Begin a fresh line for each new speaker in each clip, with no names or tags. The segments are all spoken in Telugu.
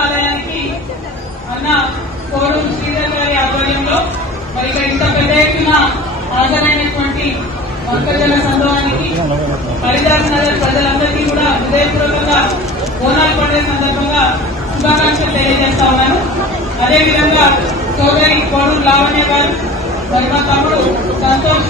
ఆలయానికి అన్న కోడు శ్రీధర్ గారి ఆధ్వర్యంలో మరి ఇంత పెద్ద ఎత్తున హాజరైనటువంటి భక్తజల సంఘానికి హరిదాస్ నగర్ ప్రజలందరికీ కూడా హృదయపూర్వకంగా బోనాలు పడే సందర్భంగా శుభాకాంక్షలు తెలియజేస్తా ఉన్నాను. అదేవిధంగా సోదరి కోడు లావణ్య గారు మరి మా తమ్ముడు సంతోష్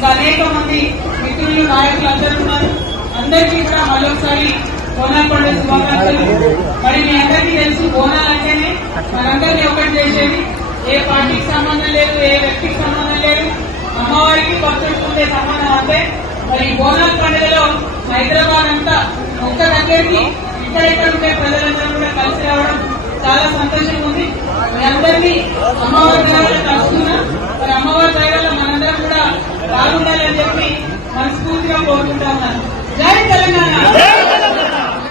ఇంకా అనేక మంది మిత్రులు నాయకులు అందరూ ఉన్నారు. అందరికీ కూడా మరొకసారి బోనాలు పండుగ శుభాకాంక్షలు. మరి మీ అందరికీ తెలుసు బోనాలు అంటేనే మనందరినీ ఒకటి చేసేది. ఏ పార్టీకి సంబంధం లేదు ఏ వ్యక్తికి సంబంధం లేదు. అమ్మవారికి భక్తులకు ఉండే సంబంధం అంటే మరి ఈ బోనాల పండుగలో హైదరాబాద్ అంతా ఒక్క దగ్గరికి ఇక్కడెక్కడ ఉండే ప్రజలందరూ కూడా కలిసి రావడం చాలా సంతోషంగా ఉంది. మీ అందరినీ అమ్మవారి కలుస్తున్నా మరి అమ్మవారి దయవల్ల మనందరం కూడా బాగుండాలని చెప్పి మనస్ఫూర్తిగా కోరుకుంటా ఉన్నాను జై తెలంగాణ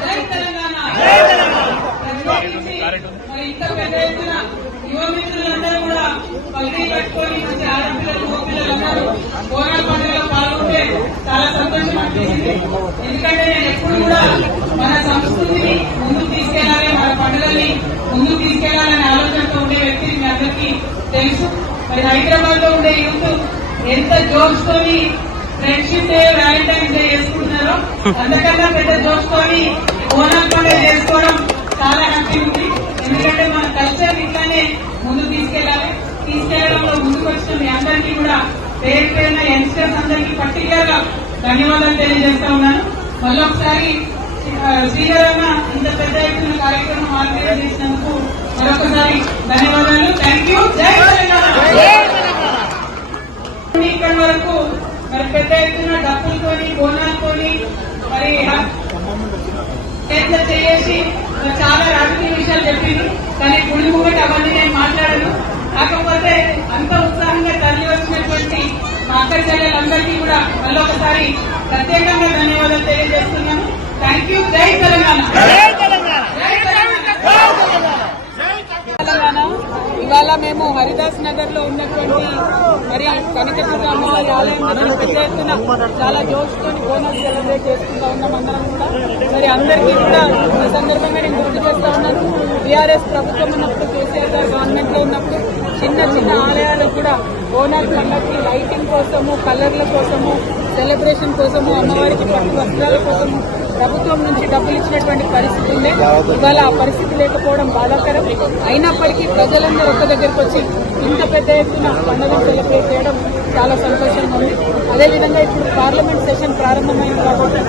జై తెలంగాణ ప్రత్యేకించి మరి ఇంత పెద్ద ఎత్తున యువ మిత్రులందరూ కూడా పల్లి మంచి ఆడపిల్లలు పండుగలో పాల్గొంటే చాలా సంతోషం అనిపించింది ఎందుకంటే నేను ఎప్పుడు కూడా మన సంస్కృతిని ముందుకు తీసుకెళ్ళాలి మన పండుగల్ని ముందుకు తీసుకెళ్ళాలనే ఆలోచనతో ఉండే వ్యక్తి మీ అందరికీ తెలుసు. మరి హైదరాబాద్లో ఉండే యూత్ ఎంత జోష్ తోని ఫ్రెండ్షిప్ డే వ్యాలంటైన్స్ డే చేసుకుంటున్నారో అంతకన్నా పెద్ద జోష్ తోని ఓనం పండుగ చేసుకోవడం చాలా హ్యాపీ ఉంది. ఎందుకంటే మన కల్చర్ ఇట్లానే ముందుకు తీసుకెళ్ళాలి తీసుకెళ్ళడంలో ముందుకు వచ్చిన మీ అందరికీ కూడా పేరు పేరున యంగ్స్టర్స్ అందరికీ పర్టికులర్గా ధన్యవాదాలు తెలియజేస్తా ఉన్నాను. మళ్ళీ ఒకసారి శ్రీధరన్న ఇంత పెద్ద ఎత్తున కార్యక్రమం ఆర్గనైజ్ చేసినందుకు మరొకసారి ధన్యవాదాలు. థ్యాంక్ యూ జై తెలంగాణ. ఇక్కడి వరకు మరి పెద్ద ఎత్తున డబ్బులతోని బోనాలతోని మరి చేసి చాలా రాజకీయ విషయాలు చెప్పింది కానీ గుడి మూమెంట్ అవన్నీ నేను మళ్ళీ ఒకసారి ప్రత్యేకంగా ధన్యవాదాలు తెలియజేస్తున్నాను థ్యాంక్ యూ జై తెలంగాణ జై తెలంగాణ తెలంగాణ ఇవాళ మేము హరిదాస్ నగర్లో ఉన్నటువంటి మరి కనకదుర్గ అమ్మవారి ఆలయం దగ్గర పెద్ద ఎత్తున చాలా జోష్తోని బోనస్ సెలబ్రేట్ చేసుకుంటా ఉన్నాం అందరం కూడా. మరి అందరికీ కూడా ఈ సందర్భంగా నేను గుర్తు చేస్తా ఉన్నాను. టీఆర్ఎస్ ప్రభుత్వం ఉన్నప్పుడు కేసీఆర్ గారు గవర్నమెంట్లో ఉన్నప్పుడు చిన్న చిన్న ఆలయాలకు కూడా బోనాలు పండుగకి లైటింగ్ కోసము కలర్ల కోసము సెలబ్రేషన్ కోసము అమ్మవారికి పట్టు వస్త్రాల కోసము ప్రభుత్వం నుంచి డబ్బులు ఇచ్చినటువంటి పరిస్థితి ఉంది ఇవాళ ఆ పరిస్థితి లేకపోవడం బాధాకరం. అయినప్పటికీ ప్రజలందరూ ఒక్క దగ్గరకు వచ్చి ఇంత పెద్ద ఎత్తున పండుగ సెలబ్రేట్ చేయడం చాలా సంతోషంగా ఉంది. అదేవిధంగా ఇప్పుడు పార్లమెంట్ సెషన్ ప్రారంభమైంది కాబట్టి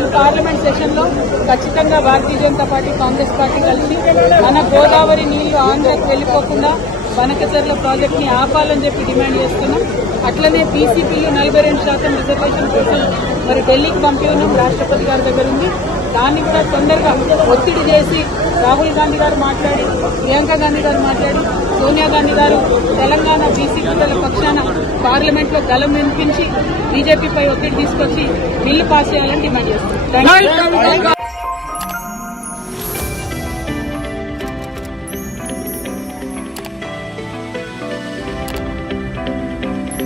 ఈ పార్లమెంట్ సెషన్లో ఖచ్చితంగా భారతీయ జనతా పార్టీ కాంగ్రెస్ పార్టీ కలిసి మన గోదావరి నీళ్ళు ఆంధ్రకు వెళ్ళిపోకుండా బనకచర్ల ప్రాజెక్ట్ని ఆపాలని చెప్పి డిమాండ్ చేస్తున్నాం. అట్లనే పీసీపీలు నలభై రెండు శాతం రిజర్వేషన్ కోసం మరి ఢిల్లీకి పంపి రాష్ట్రపతి గారి దగ్గర ఉంది. దాన్ని కూడా తొందరగా ఒత్తిడి చేసి రాహుల్ గాంధీ గారు మాట్లాడి ప్రియాంక గాంధీ గారు మాట్లాడి సోనియా గాంధీ గారు తెలంగాణ బీసీ పిల్లల పక్షాన పార్లమెంట్లో గలం వినిపించి బీజేపీపై ఒత్తిడి తీసుకొచ్చి బిల్లు పాస్ చేయాలని డిమాండ్ చేస్తున్నారు